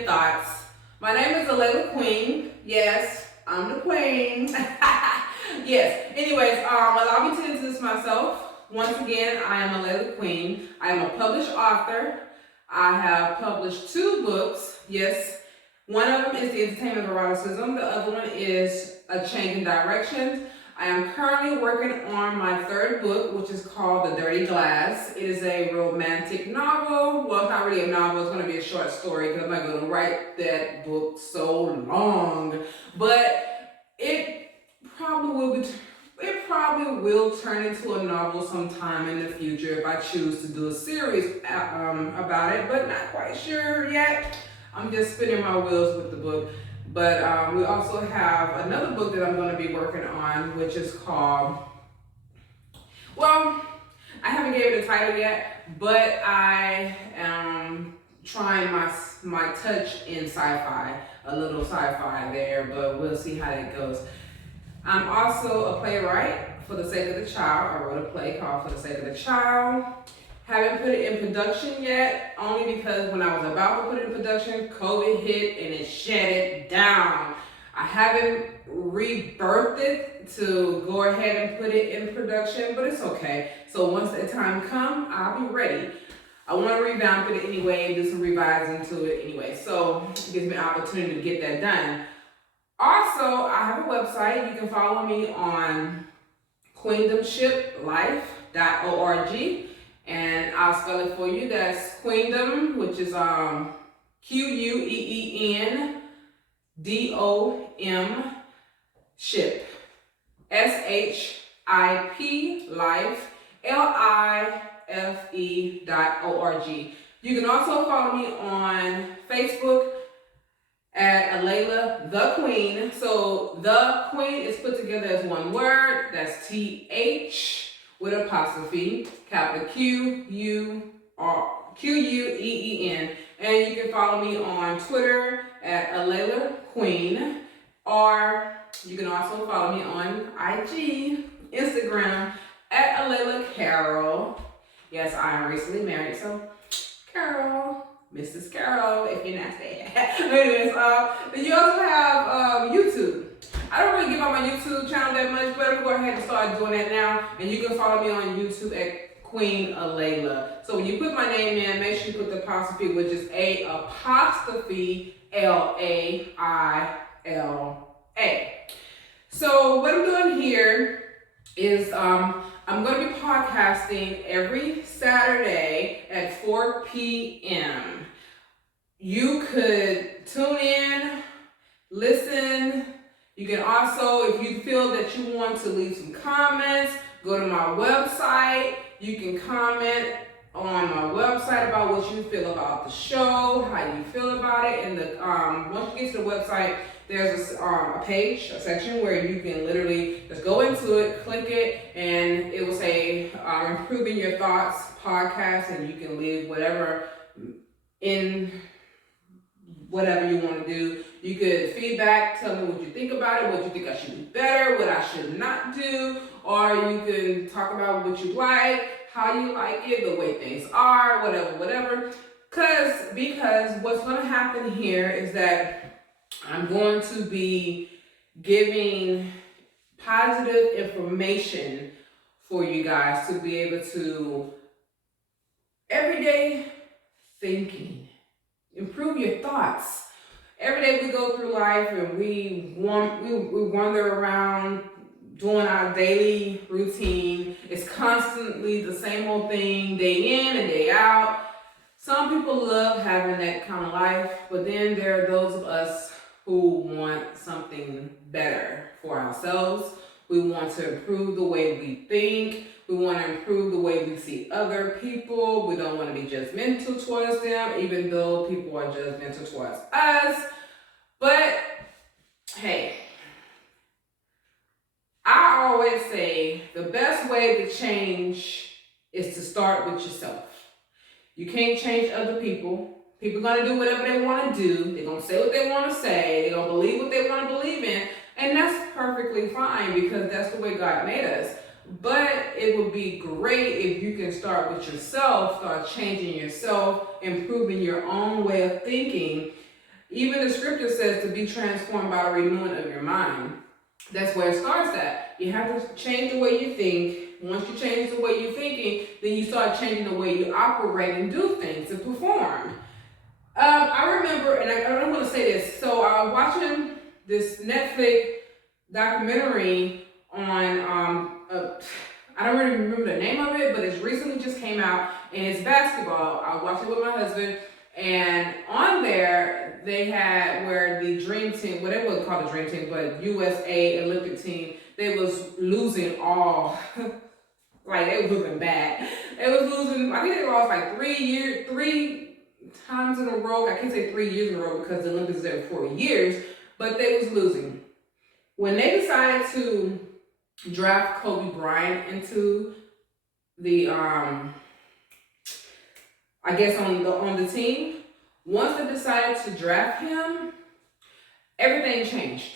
your thoughts. My name is Alayla Queen. Yes, I'm the queen. Yes. Anyways, allow me to introduce myself. Once again, I am Alayla Queen. I am a published author. I have published 2 books. Yes. One of them is The Entertainment of Eroticism. The other one is A Change in Directions. I am currently working on my 3rd book, which is called The Dirty Glass. It is a romantic novel. Well, it's not really a novel. It's going to be a short story because I'm not going to write that book so long. But it probably will turn into a novel sometime in the future if I choose to do a series about it, but not quite sure yet. I'm just spinning my wheels with the book. But we also have another book that I'm going to be working on, which is called, well, I haven't gave it a title yet, but I am trying my touch in sci-fi, a little sci-fi there, but we'll see how that goes. I'm also a playwright for the sake of the child. I wrote a play called For the Sake of the Child. Haven't put it in production yet, only because when I was about to put it in production, COVID hit and it shut it down. I haven't rebirthed it to go ahead and put it in production, but it's okay. So once that time comes, I'll be ready. I want to revamp it anyway and do some revising to it anyway. So it gives me an opportunity to get that done. Also, I have a website. You can follow me on queendomshiplife.org. And I'll spell it for you. That's Queendom, which is QUEENDOM ship. SHIP life LIFE.org. You can also follow me on Facebook at Alayla the Queen. So the Queen is put together as one word. That's TH with apostrophe, capital QUEEN. And you can follow me on Twitter at Alayla Queen, or you can also follow me on IG, Instagram at Alayla Carol. Yes, I am recently married, so Carol, Mrs. Carol, if you're not saying. Anyways, then you also have YouTube. I don't really give out my YouTube channel that much, but I'm going to go ahead and start doing that now. And you can follow me on YouTube at Queen Alayla. So when you put my name in, make sure you put the apostrophe, which is A''LAILA. So what I'm doing here is I'm going to be podcasting every Saturday at 4 p.m. You could tune in, listen. You can also, if you feel that you want to leave some comments, go to my website. You can comment on my website about what you feel about the show, how you feel about it. And once you get to the website, there's a page, a section where you can literally just go into it, click it, and it will say Improving Your Thoughts podcast, and you can leave whatever you want to do. You could feedback, tell me what you think about it, what you think I should do better, what I should not do, or you can talk about what you like, how you like it, the way things are, whatever. Because what's going to happen here is that I'm going to be giving positive information for you guys to be able to everyday thinking, improve your thoughts. Every day we go through life and we wander around doing our daily routine. It's constantly the same old thing, day in and day out. Some people love having that kind of life, but then there are those of us who want something better for ourselves. We want to improve the way we think. We want to improve the way we see other people. We don't want to be judgmental towards them, even though people are judgmental towards us. But, hey, I always say the best way to change is to start with yourself. You can't change other people. People are going to do whatever they want to do. They're going to say what they want to say. They're going to believe what they want to believe in. And that's perfectly fine because that's the way God made us. But it would be great if you can start with yourself, start changing yourself, improving your own way of thinking. Even the scripture says to be transformed by the renewing of your mind. That's where it starts at. You have to change the way you think. Once you change the way you're thinking, then you start changing the way you operate and do things and perform. I remember, and I don't want to say this, so I was watching this Netflix documentary on, I don't really remember the name of it, but it's recently just came out, and it's basketball. I watched it with my husband, and on there, they had where the dream team, well, they wasn't called the dream team, but USA Olympic team, they was losing all, like they was losing bad. They was losing, I think they lost like 3 times in a row. I can't say 3 years in a row because the Olympics is every 4 years, but they was losing. When they decided to draft Kobe Bryant into the, I guess on the team, once they decided to draft him, everything changed.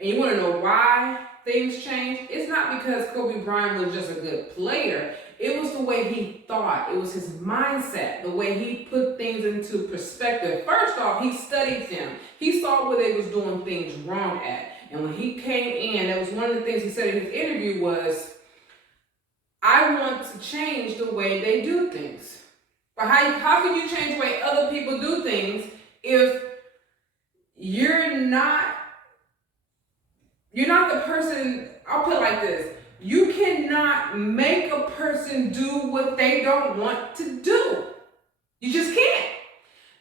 And you want to know why things changed? It's not because Kobe Bryant was just a good player. It was the way he thought. It was his mindset, the way he put things into perspective. First off, he studied them. He saw where they was doing things wrong at. And when he came in, that was one of the things he said in his interview was, I want to change the way they do things. But how can you change the way other people do things if you're not the person? I'll put it like this. You cannot make a person do what they don't want to do. You just can't.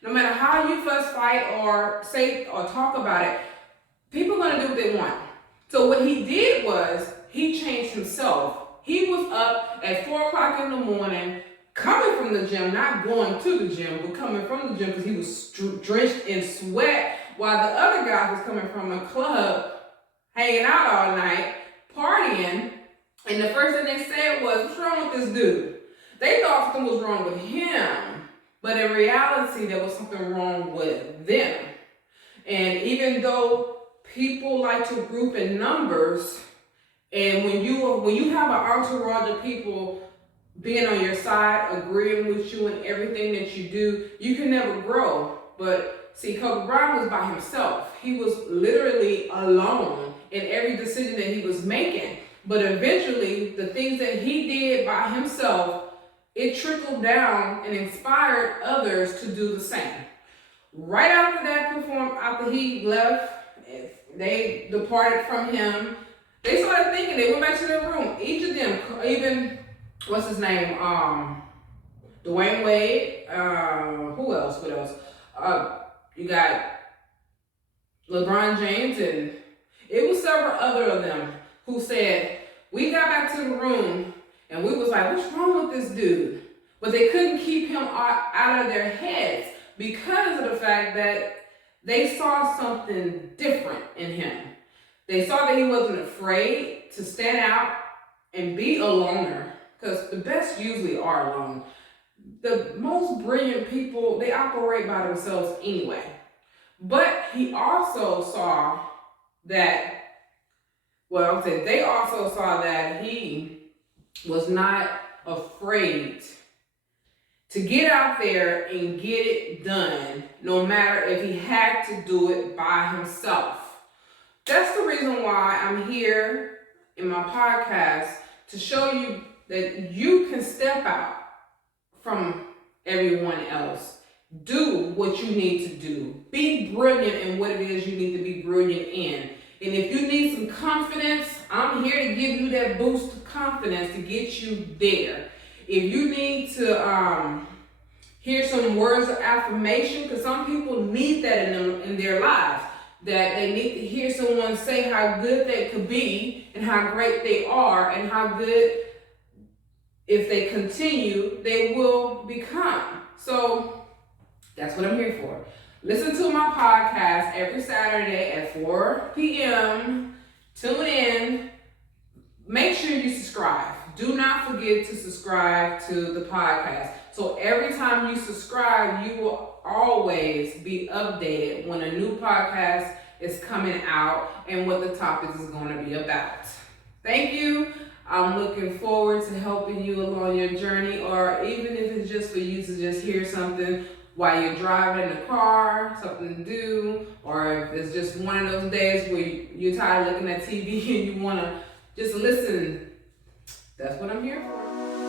No matter how you fuss, fight, or say or talk about it, people are going to do what they want. So what he did was he changed himself. He was up at 4 o'clock in the morning, coming from the gym, not going to the gym, but coming from the gym because he was drenched in sweat, while the other guy was coming from a club, hanging out all night, partying. And the first thing they said was, what's wrong with this dude? They thought something was wrong with him, but in reality, there was something wrong with them. And even though people like to group in numbers, and when you have an entourage of people being on your side, agreeing with you in everything that you do, you can never grow. But see, Kobe Bryant was by himself. He was literally alone in every decision that he was making. But eventually, the things that he did by himself, it trickled down and inspired others to do the same. Right after that after he left, they departed from him. They started thinking, they went back to their room. Each of them, even, what's his name? Dwayne Wade. Who else? What else? You got LeBron James, and it was several other of them who said, we got back to the room and we was like, what's wrong with this dude? But they couldn't keep him out of their heads because of the fact that they saw something different in him. They saw that he wasn't afraid to stand out and be a loner, because the best usually are alone. The most brilliant people, they operate by themselves anyway. But he also saw that, they also saw that he was not afraid to get out there and get it done, no matter if he had to do it by himself. That's the reason why I'm here in my podcast, to show you that you can step out from everyone else. Do what you need to do. Be brilliant in what it is you need to be brilliant in. And if you need some confidence, I'm here to give you that boost of confidence to get you there. If you need to hear some words of affirmation, because some people need that in their lives, that they need to hear someone say how good they could be and how great they are and how good, if they continue, they will become. So that's what I'm here for. Listen to my podcast every Saturday at 4 p.m. Tune in. Make sure you subscribe. Do not forget to subscribe to the podcast. So every time you subscribe, you will always be updated when a new podcast is coming out and what the topic is going to be about. Thank you. I'm looking forward to helping you along your journey, or even if it's just for you to just hear something while you're driving the car, something to do, or if it's just one of those days where you're tired of looking at TV and you want to just listen. That's what I'm here for.